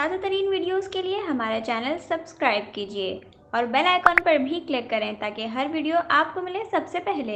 ताज़ा तरीन वीडियोज़ के लिए हमारा चैनल सब्सक्राइब कीजिए और बेल आइकॉन पर भी क्लिक करें ताकि हर वीडियो आपको मिले सबसे पहले।